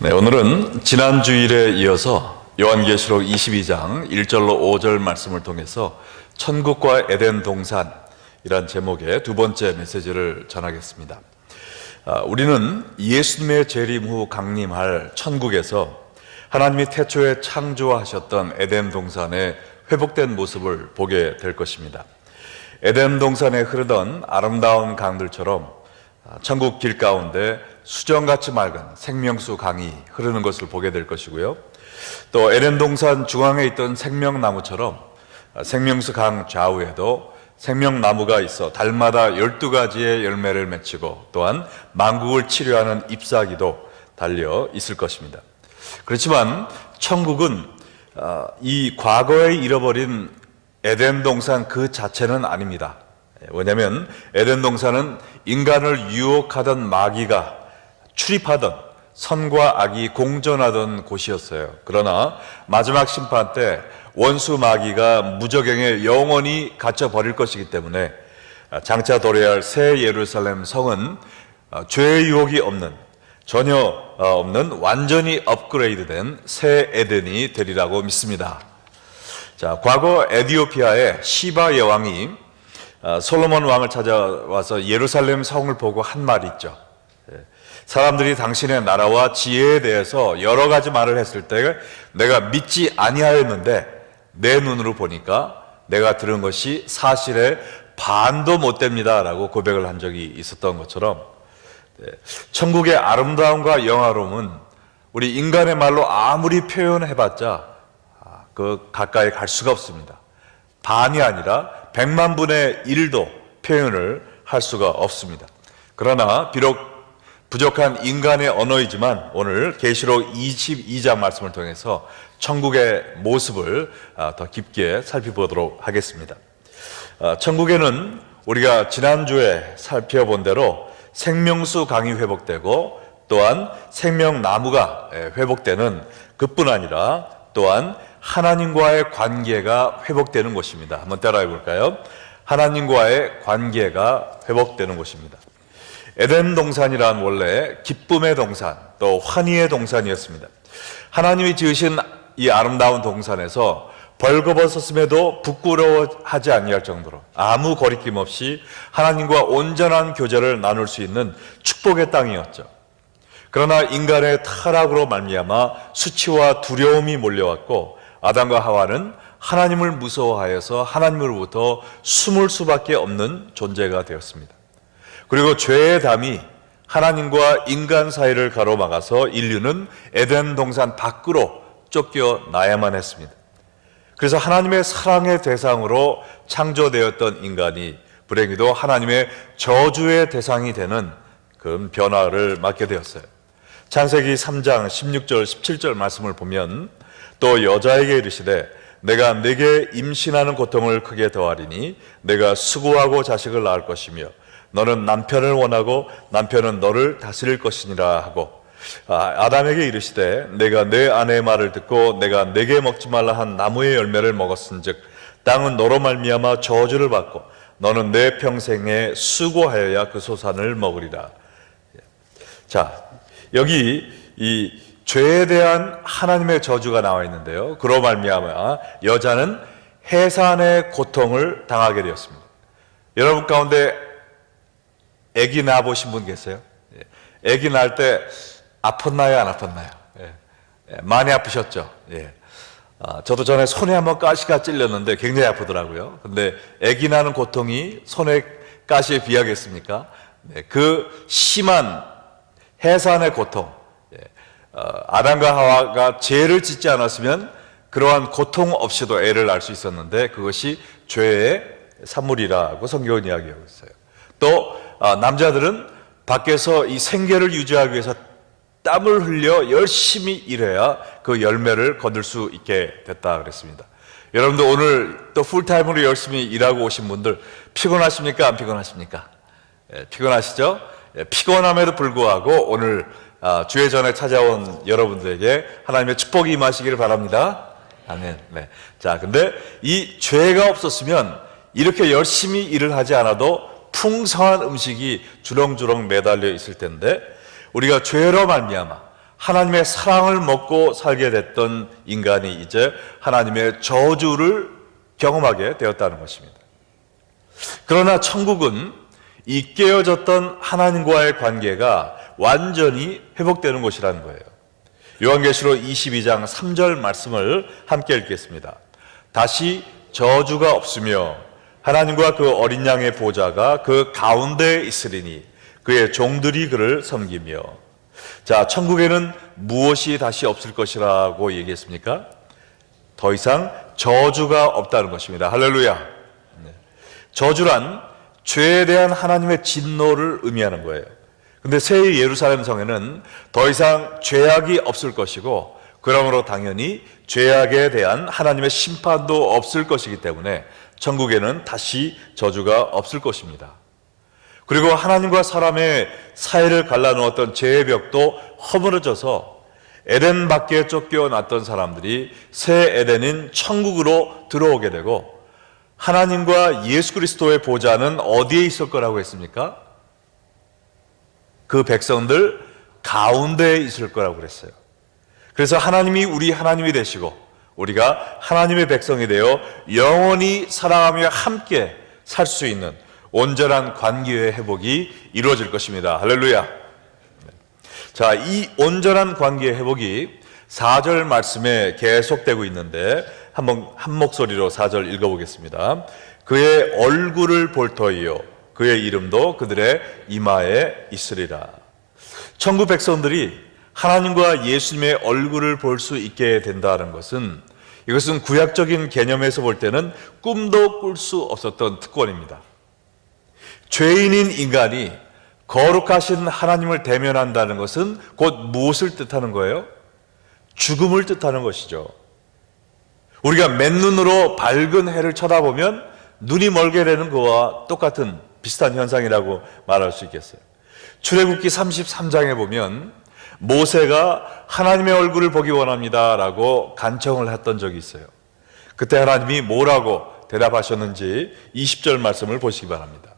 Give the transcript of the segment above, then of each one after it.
네, 오늘은 지난 주일에 이어서 요한계시록 22장 1절로 5절 말씀을 통해서 천국과 에덴 동산이란 제목의 두 번째 메시지를 전하겠습니다. 우리는 예수님의 재림 후 강림할 천국에서 하나님이 태초에 창조하셨던 에덴 동산의 회복된 모습을 보게 될 것입니다. 에덴 동산에 흐르던 아름다운 강들처럼 천국 길 가운데 수정같이 맑은 생명수 강이 흐르는 것을 보게 될 것이고요. 또 에덴 동산 중앙에 있던 생명나무처럼 생명수 강 좌우에도 생명나무가 있어 달마다 12가지의 열매를 맺히고 또한 만국을 치료하는 잎사귀도 달려 있을 것입니다. 그렇지만 천국은 이 과거에 잃어버린 에덴 동산 그 자체는 아닙니다. 왜냐하면 에덴 동산은 인간을 유혹하던 마귀가 출입하던 선과 악이 공존하던 곳이었어요. 그러나 마지막 심판 때 원수 마귀가 무저갱에 영원히 갇혀버릴 것이기 때문에 장차 도래할 새 예루살렘 성은 죄의 유혹이 없는, 전혀 없는 완전히 업그레이드된 새 에덴이 되리라고 믿습니다. 자, 과거 에티오피아의 시바 여왕이 솔로몬 왕을 찾아와서 예루살렘 성을 보고 한 말이 있죠. 사람들이 당신의 나라와 지혜에 대해서 여러 가지 말을 했을 때 내가 믿지 아니하였는데 내 눈으로 보니까 내가 들은 것이 사실의 반도 못 됩니다 라고 고백을 한 적이 있었던 것처럼, 천국의 아름다움과 영화로움은 우리 인간의 말로 아무리 표현해봤자 그 가까이 갈 수가 없습니다. 반이 아니라 100만 분의 1도 표현을 할 수가 없습니다. 그러나 비록 부족한 인간의 언어이지만 오늘 계시록 22장 말씀을 통해서 천국의 모습을 더 깊게 살펴보도록 하겠습니다. 천국에는 우리가 지난주에 살펴본 대로 생명수 강이 회복되고 또한 생명나무가 회복되는 그뿐 아니라 또한 하나님과의 관계가 회복되는 곳입니다. 한번 따라해 볼까요? 하나님과의 관계가 회복되는 곳입니다. 에덴 동산이란 원래 기쁨의 동산, 또 환희의 동산이었습니다. 하나님이 지으신 이 아름다운 동산에서 벌거벗었음에도 부끄러워하지 아니할 정도로 아무 거리낌 없이 하나님과 온전한 교제를 나눌 수 있는 축복의 땅이었죠. 그러나 인간의 타락으로 말미암아 수치와 두려움이 몰려왔고 아담과 하와는 하나님을 무서워하여서 하나님으로부터 숨을 수밖에 없는 존재가 되었습니다. 그리고 죄의 담이 하나님과 인간 사이를 가로막아서 인류는 에덴 동산 밖으로 쫓겨나야만 했습니다. 그래서 하나님의 사랑의 대상으로 창조되었던 인간이 불행히도 하나님의 저주의 대상이 되는 그런 변화를 맞게 되었어요. 창세기 3장 16절 17절 말씀을 보면 또 여자에게 이르시되 내가 네게 임신하는 고통을 크게 더하리니 내가 수고하고 자식을 낳을 것이며 너는 남편을 원하고 남편은 너를 다스릴 것이니라 하고 아담에게 이르시되 내가 내 아내의 말을 듣고 내가 내게 먹지 말라 한 나무의 열매를 먹었은즉 땅은 너로 말미암아 저주를 받고 너는 내 평생에 수고하여야 그 소산을 먹으리라. 자, 여기 이 죄에 대한 하나님의 저주가 나와 있는데요, 그로 말미암아 여자는 해산의 고통을 당하게 되었습니다. 여러분 가운데 아기 낳아보신 분 계세요? 아기 낳을 때 아팠나요, 안 아팠나요? 많이 아프셨죠? 저도 전에 손에 한번 가시가 찔렸는데 굉장히 아프더라고요. 근데 아기 낳는 고통이 손에 가시에 비하겠습니까? 그 심한 해산의 고통, 아담과 하와가 죄를 짓지 않았으면 그러한 고통 없이도 애를 낳을 수 있었는데 그것이 죄의 산물이라고 성경은 이야기하고 있어요. 또 남자들은 밖에서 이 생계를 유지하기 위해서 땀을 흘려 열심히 일해야 그 열매를 거둘 수 있게 됐다 그랬습니다. 여러분들 오늘 또 풀타임으로 열심히 일하고 오신 분들 피곤하십니까, 안 피곤하십니까? 피곤하시죠? 피곤함에도 불구하고 오늘 주의 전에 찾아온 여러분들에게 하나님의 축복이 임하시기를 바랍니다. 아멘. 네. 자, 근데 이 죄가 없었으면 이렇게 열심히 일을 하지 않아도 풍성한 음식이 주렁주렁 매달려 있을 텐데 우리가 죄로 말미암아 하나님의 사랑을 먹고 살게 됐던 인간이 이제 하나님의 저주를 경험하게 되었다는 것입니다. 그러나 천국은 이 깨어졌던 하나님과의 관계가 완전히 회복되는 곳이라는 거예요. 요한계시록 22장 3절 말씀을 함께 읽겠습니다. 다시 저주가 없으며 하나님과 그 어린 양의 보좌가 그 가운데에 있으리니 그의 종들이 그를 섬기며. 자, 천국에는 무엇이 다시 없을 것이라고 얘기했습니까? 더 이상 저주가 없다는 것입니다. 할렐루야. 저주란 죄에 대한 하나님의 진노를 의미하는 거예요. 근데 새 예루살렘 성에는 더 이상 죄악이 없을 것이고, 그러므로 당연히 죄악에 대한 하나님의 심판도 없을 것이기 때문에 천국에는 다시 저주가 없을 것입니다. 그리고 하나님과 사람의 사이를 갈라놓았던 죄의 벽도 허물어져서 에덴 밖에 쫓겨났던 사람들이 새 에덴인 천국으로 들어오게 되고, 하나님과 예수 그리스도의 보좌는 어디에 있을 거라고 했습니까? 그 백성들 가운데에 있을 거라고 그랬어요. 그래서 하나님이 우리 하나님이 되시고 우리가 하나님의 백성이 되어 영원히 사랑하며 함께 살 수 있는 온전한 관계의 회복이 이루어질 것입니다. 할렐루야. 자, 이 온전한 관계의 회복이 4절 말씀에 계속되고 있는데 한번 한 목소리로 4절 읽어보겠습니다. 그의 얼굴을 볼 터이요 그의 이름도 그들의 이마에 있으리라. 천국 백성들이 하나님과 예수님의 얼굴을 볼 수 있게 된다는 것은, 이것은 구약적인 개념에서 볼 때는 꿈도 꿀 수 없었던 특권입니다. 죄인인 인간이 거룩하신 하나님을 대면한다는 것은 곧 무엇을 뜻하는 거예요? 죽음을 뜻하는 것이죠. 우리가 맨눈으로 밝은 해를 쳐다보면 눈이 멀게 되는 것과 똑같은 비슷한 현상이라고 말할 수 있겠어요. 출애굽기 33장에 보면 모세가 하나님의 얼굴을 보기 원합니다 라고 간청을 했던 적이 있어요. 그때 하나님이 뭐라고 대답하셨는지 20절 말씀을 보시기 바랍니다.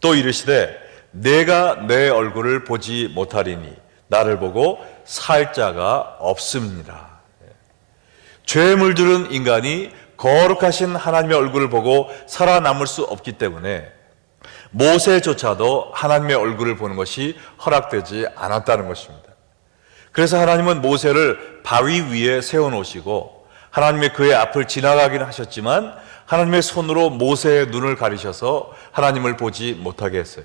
또 이르시되 내가 내 얼굴을 보지 못하리니 나를 보고 살 자가 없음이니라. 죄에 물들은 인간이 거룩하신 하나님의 얼굴을 보고 살아남을 수 없기 때문에 모세조차도 하나님의 얼굴을 보는 것이 허락되지 않았다는 것입니다. 그래서 하나님은 모세를 바위 위에 세워놓으시고 하나님의 그의 앞을 지나가긴 하셨지만 하나님의 손으로 모세의 눈을 가리셔서 하나님을 보지 못하게 했어요.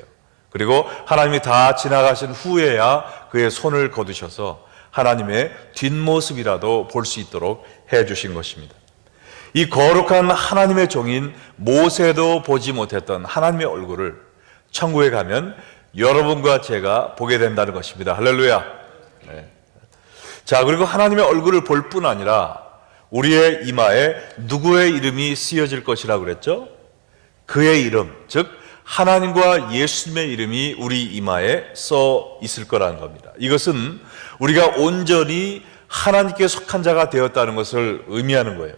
그리고 하나님이 다 지나가신 후에야 그의 손을 거두셔서 하나님의 뒷모습이라도 볼 수 있도록 해주신 것입니다. 이 거룩한 하나님의 종인 모세도 보지 못했던 하나님의 얼굴을 천국에 가면 여러분과 제가 보게 된다는 것입니다. 할렐루야. 네. 자, 그리고 하나님의 얼굴을 볼 뿐 아니라 우리의 이마에 누구의 이름이 쓰여질 것이라고 그랬죠? 그의 이름, 즉 하나님과 예수님의 이름이 우리 이마에 써 있을 거라는 겁니다. 이것은 우리가 온전히 하나님께 속한 자가 되었다는 것을 의미하는 거예요.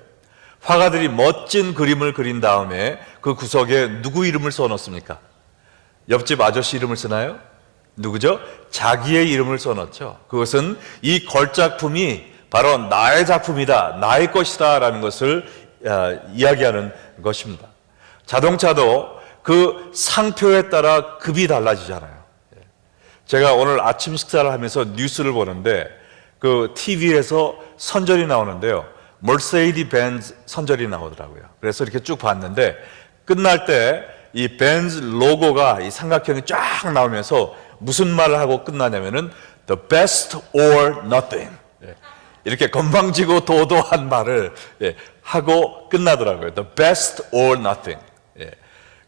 화가들이 멋진 그림을 그린 다음에 그 구석에 누구 이름을 써놓습니까? 옆집 아저씨 이름을 쓰나요? 누구죠? 자기의 이름을 써놓죠. 그것은 이 걸작품이 바로 나의 작품이다, 나의 것이다 라는 것을 이야기하는 것입니다. 자동차도 그 상표에 따라 급이 달라지잖아요. 제가 오늘 아침 식사를 하면서 뉴스를 보는데 그 TV에서 선전이 나오는데요, 머세이디 벤츠 선전이 나오더라고요. 그래서 이렇게 쭉 봤는데 끝날 때 이 벤츠 로고가 이 삼각형이 쫙 나오면서 무슨 말을 하고 끝나냐면은 The best or nothing, 이렇게 건방지고 도도한 말을 하고 끝나더라고요. The best or nothing.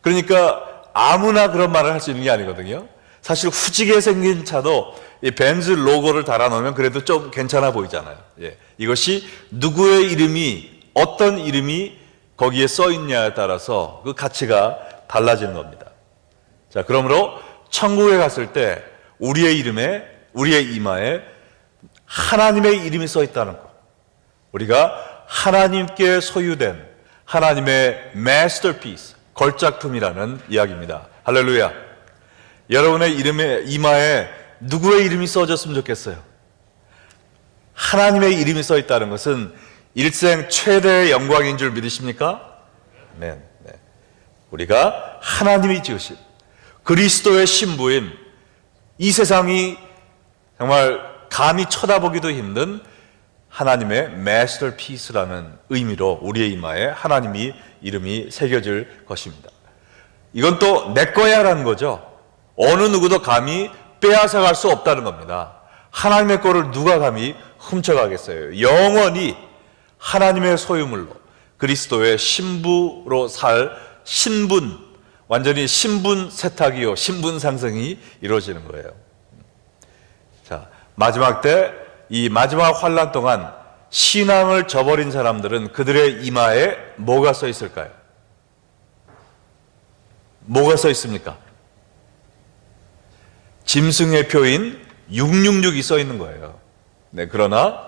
그러니까 아무나 그런 말을 할 수 있는 게 아니거든요. 사실 후지게 생긴 차도 이 벤츠 로고를 달아놓으면 그래도 좀 괜찮아 보이잖아요. 이것이 누구의 이름이, 어떤 이름이 거기에 써 있냐에 따라서 그 가치가 달라지는 겁니다. 자, 그러므로 천국에 갔을 때 우리의 이름에, 우리의 이마에 하나님의 이름이 써 있다는 것, 우리가 하나님께 소유된 하나님의 masterpiece, 걸작품이라는 이야기입니다. 할렐루야. 여러분의 이름에, 이마에 누구의 이름이 써졌으면 좋겠어요? 하나님의 이름이 써 있다는 것은 일생 최대의 영광인 줄 믿으십니까? 네. 우리가 하나님이 지으신 그리스도의 신부인, 이 세상이 정말 감히 쳐다보기도 힘든 하나님의 마스터피스라는 의미로 우리의 이마에 하나님이 이름이 새겨질 것입니다. 이건 또 내 거야라는 거죠. 어느 누구도 감히 빼앗아갈 수 없다는 겁니다. 하나님의 거를 누가 감히 훔쳐가겠어요? 영원히 하나님의 소유물로 그리스도의 신부로 살 신분, 완전히 신분 세탁이요, 신분 상승이 이루어지는 거예요. 자, 마지막 때, 이 마지막 환란 동안 신앙을 저버린 사람들은 그들의 이마에 뭐가 써 있을까요? 뭐가 써 있습니까? 짐승의 표인 666이 써 있는 거예요. 네, 그러나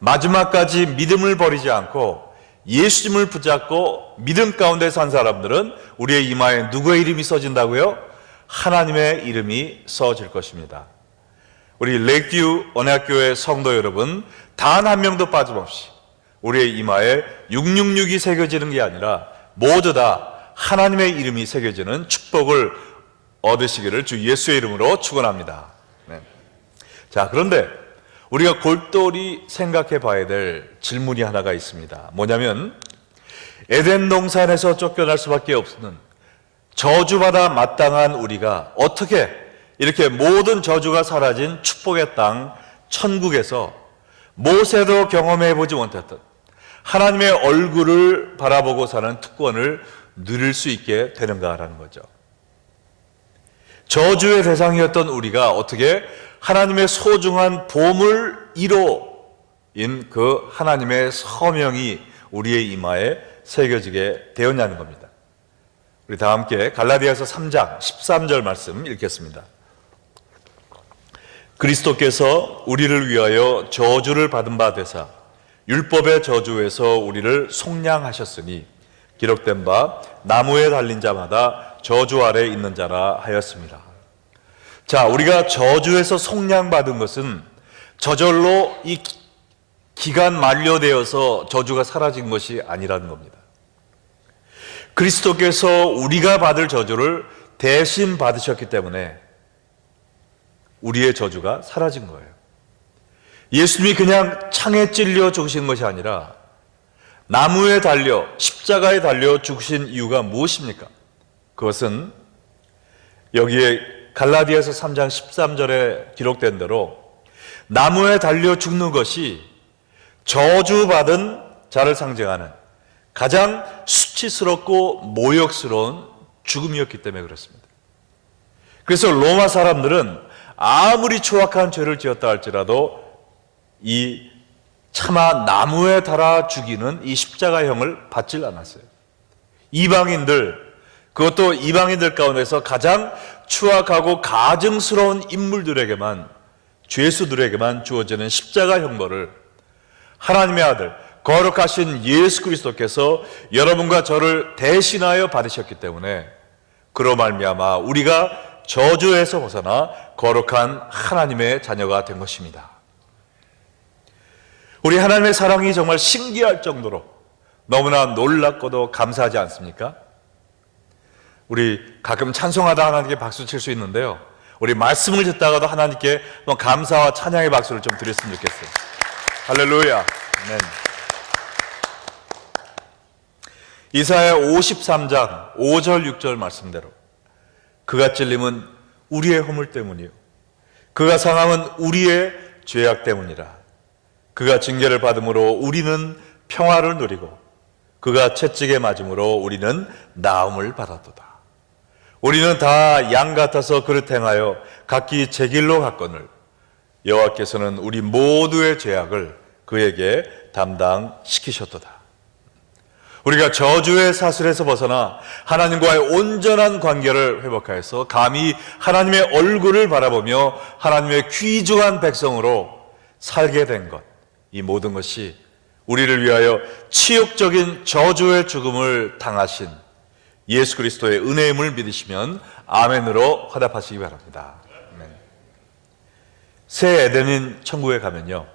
마지막까지 믿음을 버리지 않고 예수님을 붙잡고 믿음 가운데 산 사람들은 우리의 이마에 누구의 이름이 써진다고요? 하나님의 이름이 써질 것입니다. 우리 레이크뷰 언약교회 성도 여러분, 단 한 명도 빠짐없이 우리의 이마에 666이 새겨지는 게 아니라 모두 다 하나님의 이름이 새겨지는 축복을 얻으시기를 주 예수의 이름으로 축원합니다. 네. 자, 그런데 우리가 골똘히 생각해 봐야 될 질문이 하나가 있습니다. 뭐냐면, 에덴 동산에서 쫓겨날 수밖에 없는 저주받아 마땅한 우리가 어떻게 이렇게 모든 저주가 사라진 축복의 땅 천국에서 모세도 경험해 보지 못했던 하나님의 얼굴을 바라보고 사는 특권을 누릴 수 있게 되는가라는 거죠. 저주의 대상이었던 우리가 어떻게 하나님의 소중한 보물 1호인 그 하나님의 서명이 우리의 이마에 새겨지게 되었냐는 겁니다. 우리 다 함께 갈라디아서 3장 13절 말씀 읽겠습니다. 그리스도께서 우리를 위하여 저주를 받은 바 되사 율법의 저주에서 우리를 속량하셨으니 기록된 바 나무에 달린 자마다 저주 아래 있는 자라 하였습니다. 자, 우리가 저주에서 속량받은 것은 저절로 이 기간 만료되어서 저주가 사라진 것이 아니라는 겁니다. 그리스도께서 우리가 받을 저주를 대신 받으셨기 때문에 우리의 저주가 사라진 거예요. 예수님이 그냥 창에 찔려 죽으신 것이 아니라 나무에 달려, 십자가에 달려 죽으신 이유가 무엇입니까? 그것은 여기에 갈라디아서 3장 13절에 기록된 대로 나무에 달려 죽는 것이 저주받은 자를 상징하는 가장 수치스럽고 모욕스러운 죽음이었기 때문에 그렇습니다. 그래서 로마 사람들은 아무리 추악한 죄를 지었다 할지라도 이 차마 나무에 달아 죽이는 이 십자가형을 받질 않았어요. 이방인들, 그것도 이방인들 가운데서 가장 추악하고 가증스러운 인물들에게만, 죄수들에게만 주어지는 십자가 형벌을 하나님의 아들 거룩하신 예수 그리스도께서 여러분과 저를 대신하여 받으셨기 때문에 그로 말미암아 우리가 저주에서 벗어나 거룩한 하나님의 자녀가 된 것입니다. 우리 하나님의 사랑이 정말 신기할 정도로 너무나 놀랍고도 감사하지 않습니까? 우리 가끔 찬송하다 하나님께 박수 칠 수 있는데요, 우리 말씀을 듣다가도 하나님께 감사와 찬양의 박수를 좀 드렸으면 좋겠어요. 할렐루야. 아멘. 이사야 53장 5절 6절 말씀대로 그가 찔림은 우리의 허물 때문이요 그가 상함은 우리의 죄악 때문이라. 그가 징계를 받음으로 우리는 평화를 누리고 그가 채찍에 맞음으로 우리는 나음을 받았도다. 우리는 다 양 같아서 그릇 행하여 각기 제 길로 갔거늘 여호와께서는 우리 모두의 죄악을 그에게 담당시키셨도다. 우리가 저주의 사슬에서 벗어나 하나님과의 온전한 관계를 회복하여서 감히 하나님의 얼굴을 바라보며 하나님의 귀중한 백성으로 살게 된 것, 이 모든 것이 우리를 위하여 치욕적인 저주의 죽음을 당하신 예수 그리스도의 은혜임을 믿으시면 아멘으로 화답하시기 바랍니다. 새 에덴인 천국에 가면요,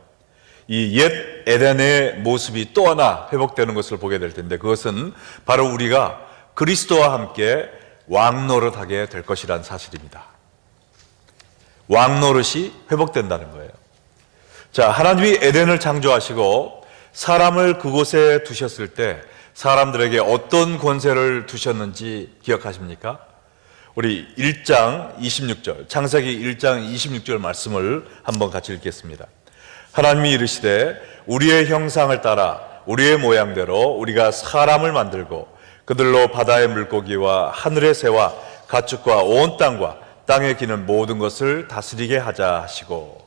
이 옛 에덴의 모습이 또 하나 회복되는 것을 보게 될 텐데, 그것은 바로 우리가 그리스도와 함께 왕노릇하게 될 것이라는 사실입니다. 왕노릇이 회복된다는 거예요. 자, 하나님이 에덴을 창조하시고 사람을 그곳에 두셨을 때 사람들에게 어떤 권세를 두셨는지 기억하십니까? 우리 1장 26절, 창세기 1장 26절 말씀을 한번 같이 읽겠습니다. 하나님이 이르시되 우리의 형상을 따라 우리의 모양대로 우리가 사람을 만들고 그들로 바다의 물고기와 하늘의 새와 가축과 온 땅과 땅에 기는 모든 것을 다스리게 하자 하시고,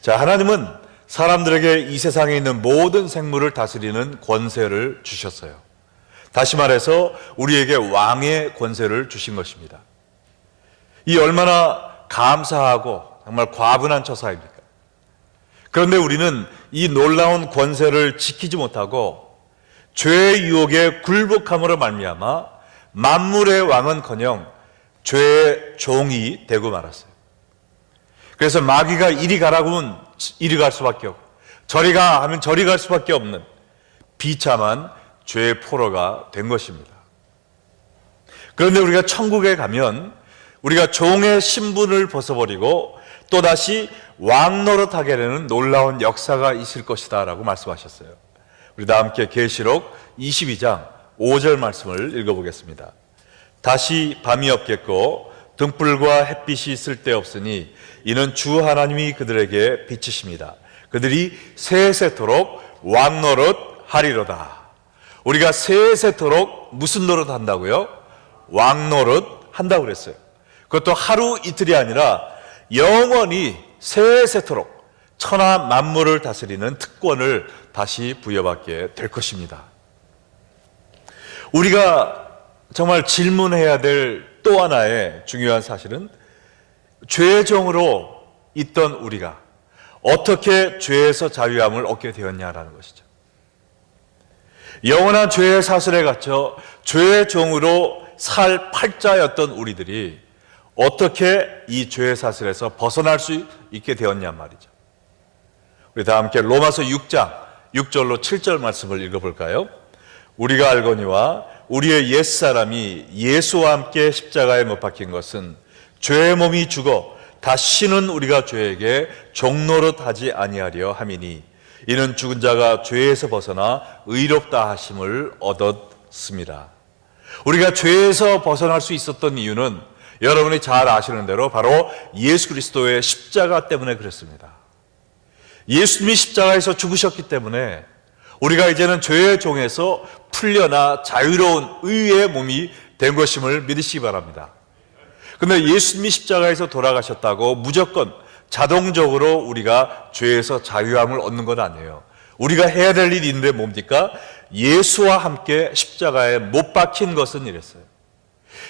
자, 하나님은 사람들에게 이 세상에 있는 모든 생물을 다스리는 권세를 주셨어요. 다시 말해서 우리에게 왕의 권세를 주신 것입니다. 이 얼마나 감사하고 정말 과분한 처사입니까? 그런데 우리는 이 놀라운 권세를 지키지 못하고 죄의 유혹에 굴복함으로 말미암아 만물의 왕은커녕 죄의 종이 되고 말았어요. 그래서 마귀가 이리 가라고 하면 이리 갈 수밖에 없고, 저리 가 하면 저리 갈 수밖에 없는 비참한 죄의 포로가 된 것입니다. 그런데 우리가 천국에 가면 우리가 종의 신분을 벗어버리고 또다시 왕노릇하게 되는 놀라운 역사가 있을 것이다 라고 말씀하셨어요. 우리 다 함께 계시록 22장 5절 말씀을 읽어보겠습니다. 다시 밤이 없겠고 등불과 햇빛이 쓸데없으니 이는 주 하나님이 그들에게 비치십니다. 그들이 세세토록 왕노릇 하리로다. 우리가 세세토록 무슨 노릇 한다고요? 왕노릇 한다고 그랬어요. 그것도 하루 이틀이 아니라 영원히 세세토록 천하 만물을 다스리는 특권을 다시 부여받게 될 것입니다. 우리가 정말 질문해야 될 또 하나의 중요한 사실은 죄의 종으로 있던 우리가 어떻게 죄에서 자유함을 얻게 되었냐라는 것이죠. 영원한 죄의 사슬에 갇혀 죄의 종으로 살 팔자였던 우리들이 어떻게 이 죄의 사슬에서 벗어날 수 있게 되었냐 말이죠. 우리 다 함께 로마서 6장 6절로 7절 말씀을 읽어볼까요? 우리가 알거니와 우리의 옛사람이 예수와 함께 십자가에 못 박힌 것은 죄의 몸이 죽어 다시는 우리가 죄에게 종노릇하지 아니하려 함이니 이는 죽은 자가 죄에서 벗어나 의롭다 하심을 얻었습니다. 우리가 죄에서 벗어날 수 있었던 이유는 여러분이 잘 아시는 대로 바로 예수 그리스도의 십자가 때문에 그랬습니다. 예수님이 십자가에서 죽으셨기 때문에 우리가 이제는 죄의 종에서 풀려나 자유로운 의의 몸이 된 것임을 믿으시기 바랍니다. 그런데 예수님이 십자가에서 돌아가셨다고 무조건 자동적으로 우리가 죄에서 자유함을 얻는 건 아니에요. 우리가 해야 될 일이 있는데 뭡니까? 예수와 함께 십자가에 못 박힌 것은 이랬어요.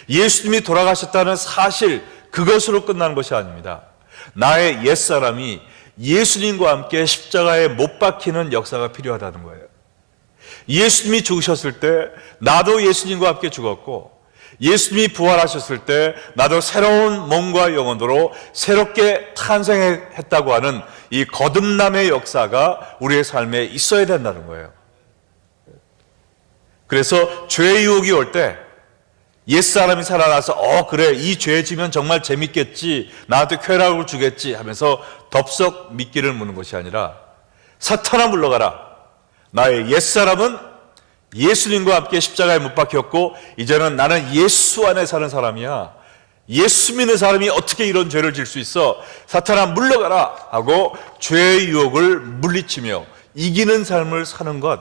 예수님이 돌아가셨다는 사실, 그것으로 끝나는 것이 아닙니다. 나의 옛사람이 예수님과 함께 십자가에 못 박히는 역사가 필요하다는 거예요. 예수님이 죽으셨을 때 나도 예수님과 함께 죽었고, 예수님이 부활하셨을 때 나도 새로운 몸과 영혼으로 새롭게 탄생했다고 하는 이 거듭남의 역사가 우리의 삶에 있어야 된다는 거예요. 그래서 죄의 유혹이 올 때 옛사람이 살아나서 그래, 이 죄 지면 정말 재밌겠지, 나한테 쾌락을 주겠지 하면서 덥석 미끼를 무는 것이 아니라 사탄아 물러가라, 나의 옛사람은 예수님과 함께 십자가에 못 박혔고 이제는 나는 예수 안에 사는 사람이야. 예수 믿는 사람이 어떻게 이런 죄를 질 수 있어? 사탄아 물러가라 하고 죄의 유혹을 물리치며 이기는 삶을 사는 것,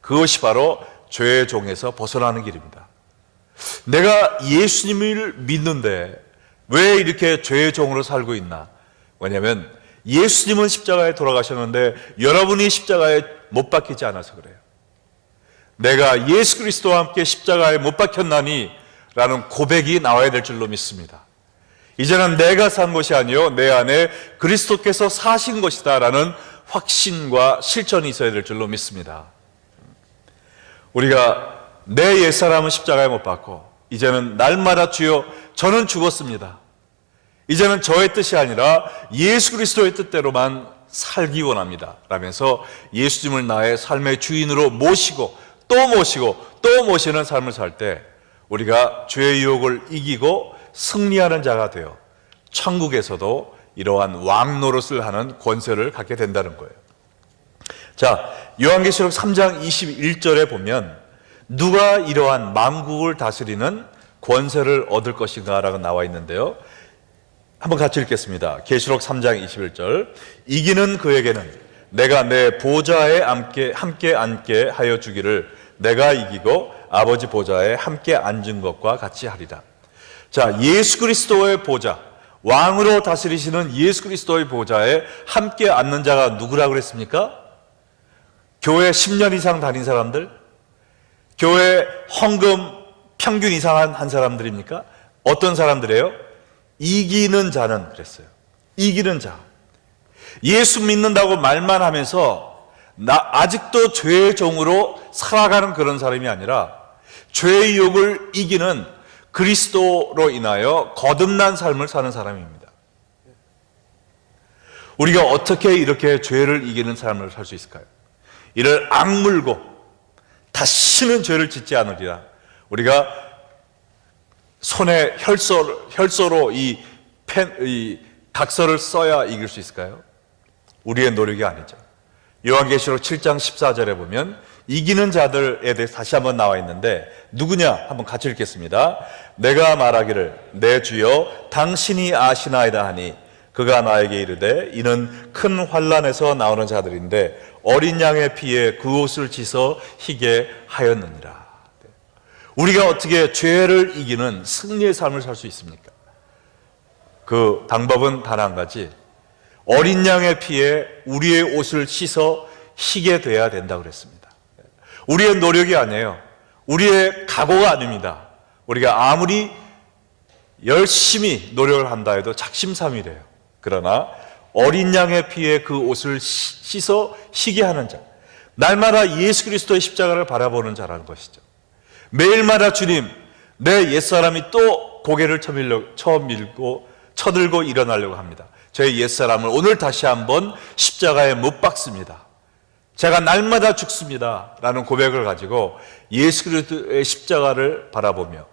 그것이 바로 죄의 종에서 벗어나는 길입니다. 내가 예수님을 믿는데 왜 이렇게 죄의 종으로 살고 있나? 왜냐하면 예수님은 십자가에 돌아가셨는데 여러분이 십자가에 못 박히지 않아서 그래요. 내가 예수 그리스도와 함께 십자가에 못 박혔나니 라는 고백이 나와야 될 줄로 믿습니다. 이제는 내가 산 것이 아니요 내 안에 그리스도께서 사신 것이다 라는 확신과 실천이 있어야 될 줄로 믿습니다. 우리가 내 옛사람은 십자가에 못 박고 이제는 날마다 주여 저는 죽었습니다, 이제는 저의 뜻이 아니라 예수 그리스도의 뜻대로만 살기 원합니다 라면서 예수님을 나의 삶의 주인으로 모시고 또 모시고 또 모시는 삶을 살 때 우리가 죄의 유혹을 이기고 승리하는 자가 되어 천국에서도 이러한 왕 노릇을 하는 권세를 갖게 된다는 거예요. 자, 요한계시록 3장 21절에 보면 누가 이러한 만국을 다스리는 권세를 얻을 것인가 라고 나와 있는데요, 한번 같이 읽겠습니다. 계시록 3장 21절. 이기는 그에게는 내가 내 보좌에 함께 앉게 하여 주기를 내가 이기고 아버지 보좌에 함께 앉은 것과 같이 하리라. 자, 예수 그리스도의 보좌, 왕으로 다스리시는 예수 그리스도의 보좌에 함께 앉는 자가 누구라고 그랬습니까? 교회 10년 이상 다닌 사람들? 교회 헌금 평균 이상 한 사람들입니까? 어떤 사람들이에요? 이기는 자는 그랬어요. 이기는 자. 예수 믿는다고 말만 하면서 아직도 죄의 종으로 살아가는 그런 사람이 아니라 죄의 유혹을 이기는 그리스도로 인하여 거듭난 삶을 사는 사람입니다. 우리가 어떻게 이렇게 죄를 이기는 삶을 살 수 있을까요? 이를 악물고 다시는 죄를 짓지 않으리라. 우리가 손에 혈서로 이 각서를 써야 이길 수 있을까요? 우리의 노력이 아니죠. 요한계시록 7장 14절에 보면 이기는 자들에 대해서 다시 한번 나와 있는데 누구냐? 한번 같이 읽겠습니다. 내가 말하기를 내 주여 당신이 아시나이다 하니 그가 나에게 이르되 이는 큰 환난에서 나오는 자들인데 어린 양의 피에 그 옷을 씻어 희게 하였느니라. 우리가 어떻게 죄를 이기는 승리의 삶을 살 수 있습니까? 그 방법은 단 한 가지, 어린 양의 피에 우리의 옷을 씻어 희게 돼야 된다고 그랬습니다. 우리의 노력이 아니에요. 우리의 각오가 아닙니다. 우리가 아무리 열심히 노력을 한다 해도 작심삼일이에요. 그러나 어린 양의 피에 그 옷을 씻어 희게 하는 자, 날마다 예수 그리스도의 십자가를 바라보는 자라는 것이죠. 매일마다 주님, 내 옛사람이 또 고개를 쳐들고 일어나려고 합니다. 저의 옛사람을 오늘 다시 한번 십자가에 못 박습니다. 제가 날마다 죽습니다 라는 고백을 가지고 예수 그리스도의 십자가를 바라보며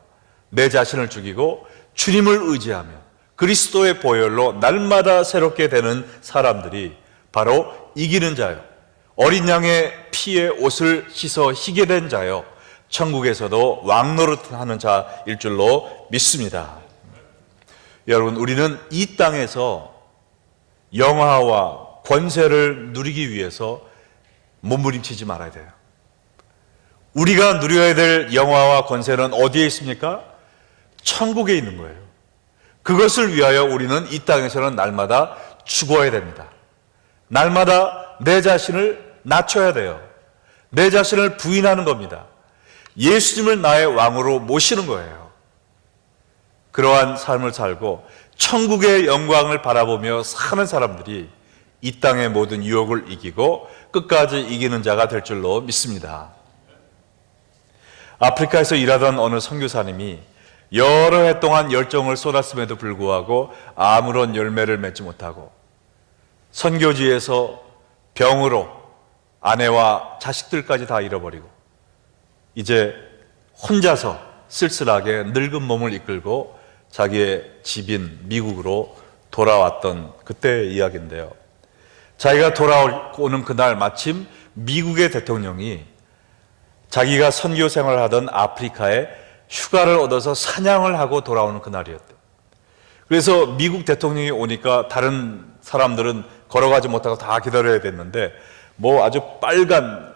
내 자신을 죽이고 주님을 의지하며 그리스도의 보혈로 날마다 새롭게 되는 사람들이 바로 이기는 자요, 어린 양의 피에 옷을 씻어 희게 된 자요, 천국에서도 왕노릇하는 자일 줄로 믿습니다. 여러분, 우리는 이 땅에서 영화와 권세를 누리기 위해서 몸부림치지 말아야 돼요. 우리가 누려야 될 영화와 권세는 어디에 있습니까? 천국에 있는 거예요. 그것을 위하여 우리는 이 땅에서는 날마다 죽어야 됩니다. 날마다 내 자신을 낮춰야 돼요. 내 자신을 부인하는 겁니다. 예수님을 나의 왕으로 모시는 거예요. 그러한 삶을 살고 천국의 영광을 바라보며 사는 사람들이 이 땅의 모든 유혹을 이기고 끝까지 이기는 자가 될 줄로 믿습니다. 아프리카에서 일하던 어느 선교사님이 여러 해 동안 열정을 쏟았음에도 불구하고 아무런 열매를 맺지 못하고 선교지에서 병으로 아내와 자식들까지 다 잃어버리고 이제 혼자서 쓸쓸하게 늙은 몸을 이끌고 자기의 집인 미국으로 돌아왔던 그때의 이야기인데요, 자기가 돌아오는 그날 마침 미국의 대통령이 자기가 선교 생활을 하던 아프리카에 휴가를 얻어서 사냥을 하고 돌아오는 그날이었대요. 그래서 미국 대통령이 오니까 다른 사람들은 걸어가지 못하고 다 기다려야 됐는데 뭐 아주 빨간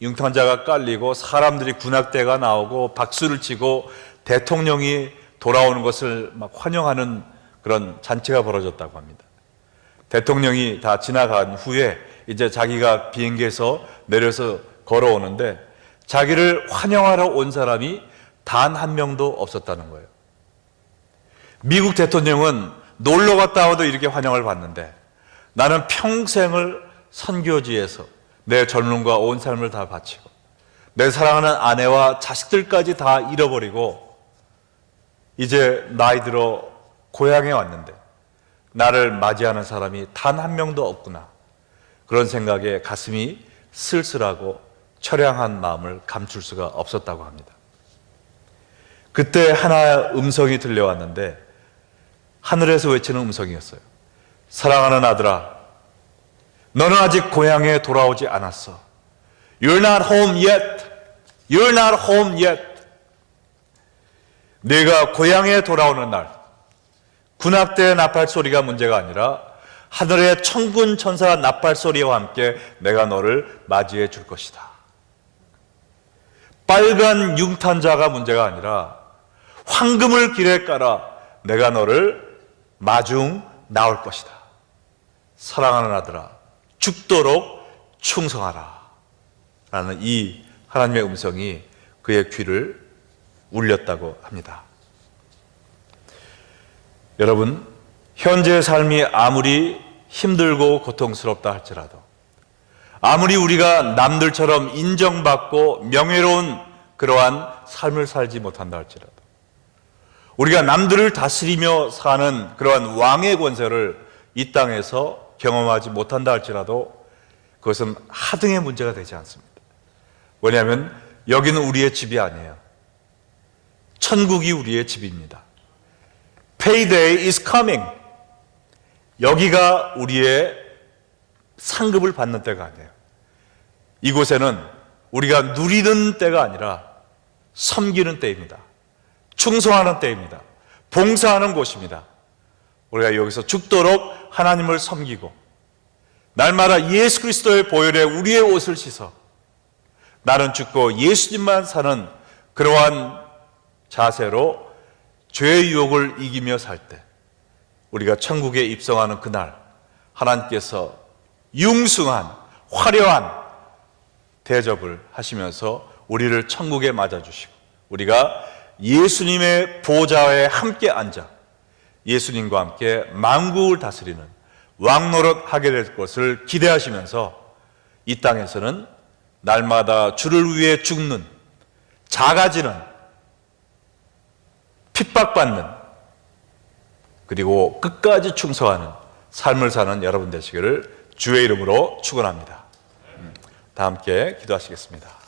융탄자가 깔리고 사람들이 군악대가 나오고 박수를 치고 대통령이 돌아오는 것을 막 환영하는 그런 잔치가 벌어졌다고 합니다. 대통령이 다 지나간 후에 이제 자기가 비행기에서 내려서 걸어오는데 자기를 환영하러 온 사람이 단 한 명도 없었다는 거예요. 미국 대통령은 놀러 갔다 와도 이렇게 환영을 받는데 나는 평생을 선교지에서 내 젊음과 온 삶을 다 바치고 내 사랑하는 아내와 자식들까지 다 잃어버리고 이제 나이 들어 고향에 왔는데 나를 맞이하는 사람이 단 한 명도 없구나. 그런 생각에 가슴이 쓸쓸하고 처량한 마음을 감출 수가 없었다고 합니다. 그때 하나의 음성이 들려왔는데 하늘에서 외치는 음성이었어요. 사랑하는 아들아, 너는 아직 고향에 돌아오지 않았어. You're not home yet. You're not home yet. 네가 고향에 돌아오는 날, 군악대의 나팔 소리가 문제가 아니라 하늘의 천군 천사 나팔 소리와 함께 내가 너를 맞이해 줄 것이다. 빨간 융탄자가 문제가 아니라 황금을 길에 깔아 내가 너를 마중 나올 것이다. 사랑하는 아들아, 죽도록 충성하라. 라는 이 하나님의 음성이 그의 귀를 울렸다고 합니다. 여러분, 현재의 삶이 아무리 힘들고 고통스럽다 할지라도, 아무리 우리가 남들처럼 인정받고 명예로운 그러한 삶을 살지 못한다 할지라도, 우리가 남들을 다스리며 사는 그러한 왕의 권세를 이 땅에서 경험하지 못한다 할지라도 그것은 하등의 문제가 되지 않습니다. 왜냐하면 여기는 우리의 집이 아니에요. 천국이 우리의 집입니다. Payday is coming. 여기가 우리의 상급을 받는 때가 아니에요. 이곳에는 우리가 누리는 때가 아니라 섬기는 때입니다. 충성하는 때입니다. 봉사하는 곳입니다. 우리가 여기서 죽도록 하나님을 섬기고 날마다 예수 그리스도의 보혈에 우리의 옷을 씻어 나는 죽고 예수님만 사는 그러한 자세로 죄의 유혹을 이기며 살 때 우리가 천국에 입성하는 그날 하나님께서 융숭한 화려한 대접을 하시면서 우리를 천국에 맞아주시고 우리가 예수님의 보좌에 함께 앉아 예수님과 함께 만국을 다스리는 왕노릇 하게 될 것을 기대하시면서 이 땅에서는 날마다 주를 위해 죽는, 작아지는, 핍박받는, 그리고 끝까지 충성하는 삶을 사는 여러분 되시기를 주의 이름으로 축원합니다. 다 함께 기도하시겠습니다.